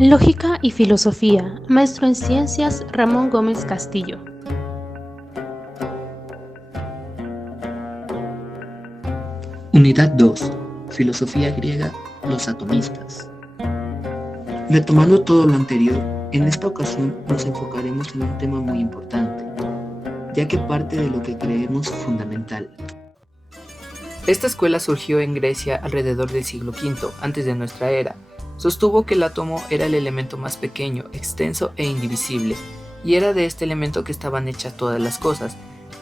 Lógica y Filosofía, maestro en Ciencias Ramón Gómez Castillo. Unidad 2. Filosofía griega, los atomistas. Retomando todo lo anterior, en esta ocasión nos enfocaremos en un tema muy importante, ya que parte de lo que creemos fundamental. Esta escuela surgió en Grecia alrededor del siglo V, antes de nuestra era. Sostuvo que el átomo era el elemento más pequeño, extenso e indivisible, y era de este elemento que estaban hechas todas las cosas,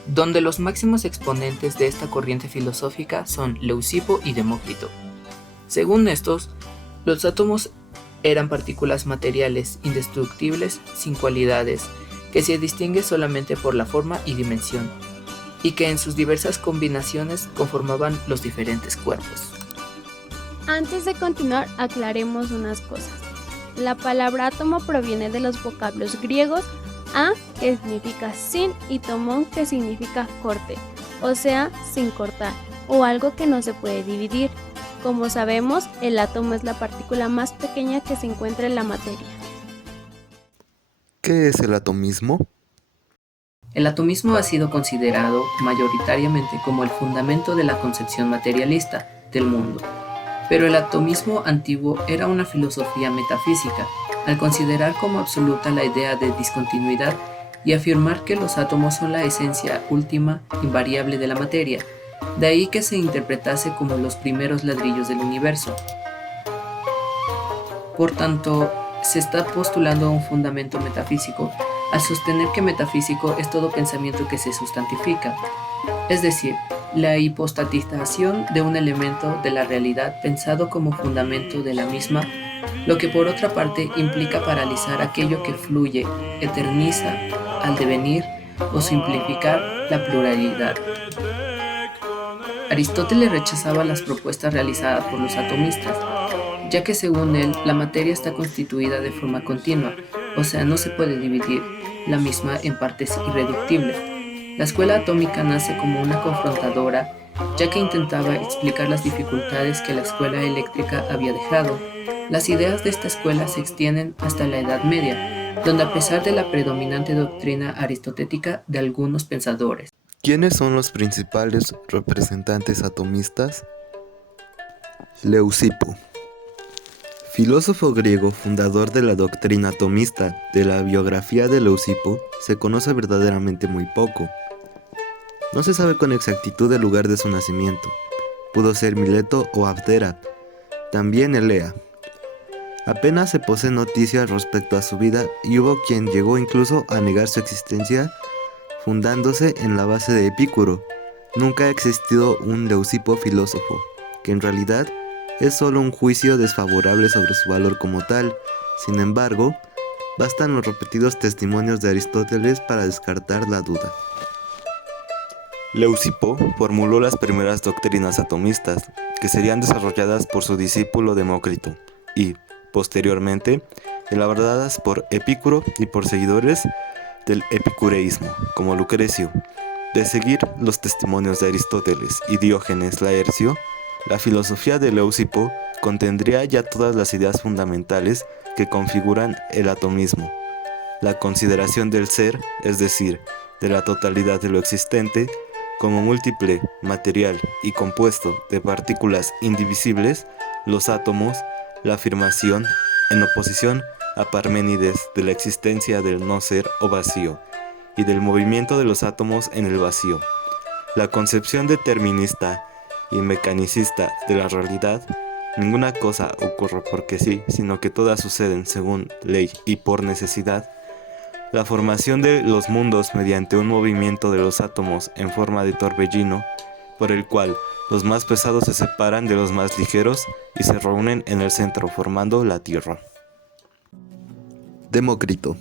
donde los máximos exponentes de esta corriente filosófica son Leucipo y Demócrito. Según estos, los átomos eran partículas materiales, indestructibles, sin cualidades, que se distinguen solamente por la forma y dimensión, y que en sus diversas combinaciones conformaban los diferentes cuerpos. Antes de continuar, aclaremos unas cosas. La palabra átomo proviene de los vocablos griegos a, que significa sin, y tomón, que significa corte, o sea, sin cortar, o algo que no se puede dividir. Como sabemos, el átomo es la partícula más pequeña que se encuentra en la materia. ¿Qué es el atomismo? El atomismo ha sido considerado mayoritariamente como el fundamento de la concepción materialista del mundo. Pero el atomismo antiguo era una filosofía metafísica, al considerar como absoluta la idea de discontinuidad y afirmar que los átomos son la esencia última, invariable de la materia, de ahí que se interpretase como los primeros ladrillos del universo. Por tanto, se está postulando un fundamento metafísico al sostener que metafísico es todo pensamiento que se sustantifica, es decir, la hipostatización de un elemento de la realidad pensado como fundamento de la misma, lo que por otra parte implica paralizar aquello que fluye, eterniza al devenir o simplificar la pluralidad. Aristóteles rechazaba las propuestas realizadas por los atomistas, ya que según él la materia está constituida de forma continua, o sea, no se puede dividir la misma en partes irreductibles. La escuela atómica nace como una confrontadora, ya que intentaba explicar las dificultades que la escuela eléctrica había dejado. Las ideas de esta escuela se extienden hasta la Edad Media, donde a pesar de la predominante doctrina aristotélica de algunos pensadores. ¿Quiénes son los principales representantes atomistas? Leucipo, filósofo griego fundador de la doctrina atomista. De la biografía de Leucipo se conoce verdaderamente muy poco. No se sabe con exactitud el lugar de su nacimiento. Pudo ser Mileto o Abdera, también Elea. Apenas se posee noticias respecto a su vida y hubo quien llegó incluso a negar su existencia, fundándose en la base de Epicuro. Nunca ha existido un Leucipo filósofo, que en realidad es solo un juicio desfavorable sobre su valor como tal. Sin embargo, bastan los repetidos testimonios de Aristóteles para descartar la duda. Leucipo formuló las primeras doctrinas atomistas, que serían desarrolladas por su discípulo Demócrito y, posteriormente, elaboradas por Epicuro y por seguidores del epicureísmo, como Lucrecio. De seguir los testimonios de Aristóteles y Diógenes Laercio, la filosofía de Leucipo contendría ya todas las ideas fundamentales que configuran el atomismo. La consideración del ser, es decir, de la totalidad de lo existente, como múltiple, material y compuesto de partículas indivisibles, los átomos, la afirmación, en oposición a Parménides, de la existencia del no ser o vacío, y del movimiento de los átomos en el vacío. La concepción determinista y mecanicista de la realidad, ninguna cosa ocurre porque sí, sino que todas suceden según ley y por necesidad. La formación de los mundos mediante un movimiento de los átomos en forma de torbellino, por el cual los más pesados se separan de los más ligeros y se reúnen en el centro formando la Tierra. Demócrito.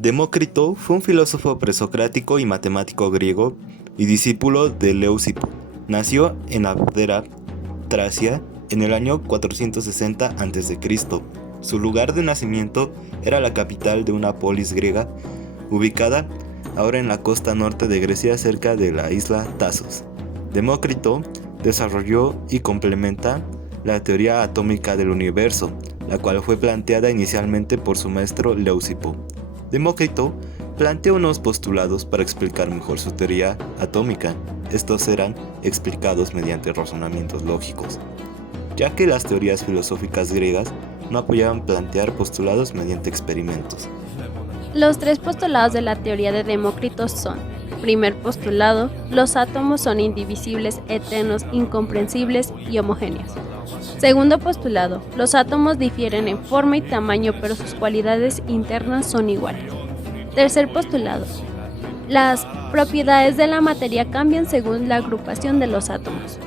Demócrito fue un filósofo presocrático y matemático griego y discípulo de Leucipo. Nació en Abdera, Tracia, en el año 460 a.C. Su lugar de nacimiento era la capital de una polis griega, ubicada ahora en la costa norte de Grecia cerca de la isla Tasos. Demócrito desarrolló y complementa la teoría atómica del universo, la cual fue planteada inicialmente por su maestro Leucipo. Demócrito planteó unos postulados para explicar mejor su teoría atómica. Estos eran explicados mediante razonamientos lógicos, ya que las teorías filosóficas griegas no apoyaban plantear postulados mediante experimentos. Los 3 postulados de la teoría de Demócrito son: primer postulado, los átomos son indivisibles, eternos, incomprensibles y homogéneos. Segundo postulado, los átomos difieren en forma y tamaño, pero sus cualidades internas son iguales. Tercer postulado, las propiedades de la materia cambian según la agrupación de los átomos.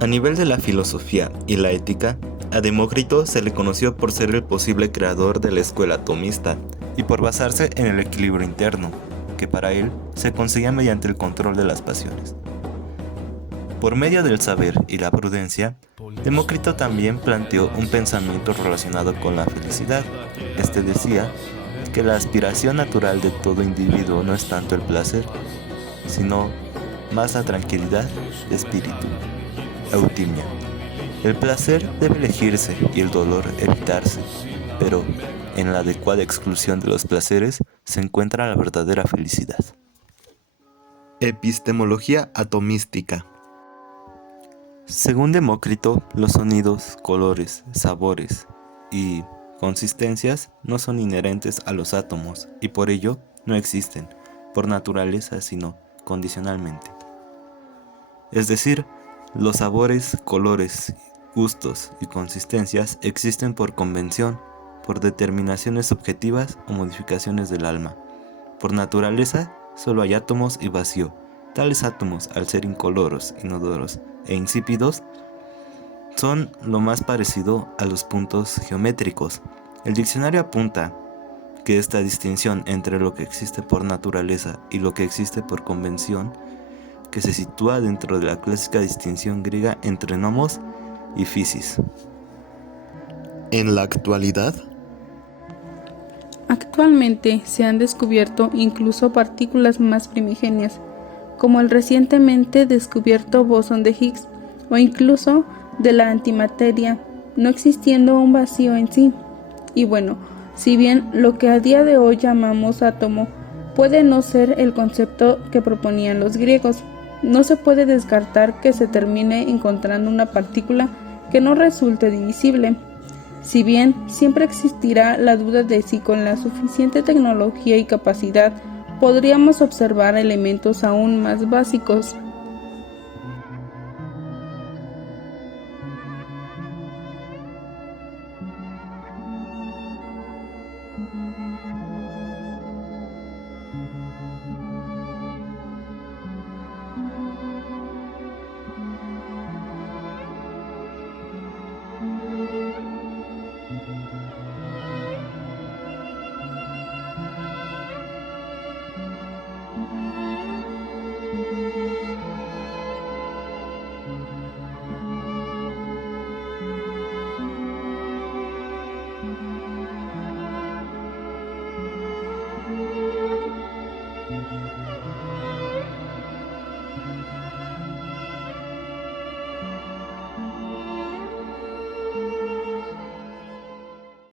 A nivel de la filosofía y la ética, a Demócrito se le conoció por ser el posible creador de la escuela atomista y por basarse en el equilibrio interno, que para él se conseguía mediante el control de las pasiones. Por medio del saber y la prudencia, Demócrito también planteó un pensamiento relacionado con la felicidad. Este decía que la aspiración natural de todo individuo no es tanto el placer, sino más la tranquilidad de espíritu. Eutimia. El placer debe elegirse y el dolor evitarse, pero en la adecuada exclusión de los placeres se encuentra la verdadera felicidad. Epistemología atomística. Según Demócrito, los sonidos, colores, sabores y consistencias no son inherentes a los átomos y por ello no existen por naturaleza sino condicionalmente. Es decir, los sabores, colores, gustos y consistencias existen por convención, por determinaciones subjetivas o modificaciones del alma. Por naturaleza, solo hay átomos y vacío. Tales átomos, al ser incoloros, inodoros e insípidos, son lo más parecido a los puntos geométricos. El diccionario apunta que esta distinción entre lo que existe por naturaleza y lo que existe por convención, que se sitúa dentro de la clásica distinción griega entre nomos y physis. En la actualidad, actualmente se han descubierto incluso partículas más primigenias, como el recientemente descubierto bosón de Higgs, o incluso de la antimateria, no existiendo un vacío en sí. Y bueno, si bien lo que a día de hoy llamamos átomo puede no ser el concepto que proponían los griegos, no se puede descartar que se termine encontrando una partícula que no resulte divisible. Si bien siempre existirá la duda de si con la suficiente tecnología y capacidad podríamos observar elementos aún más básicos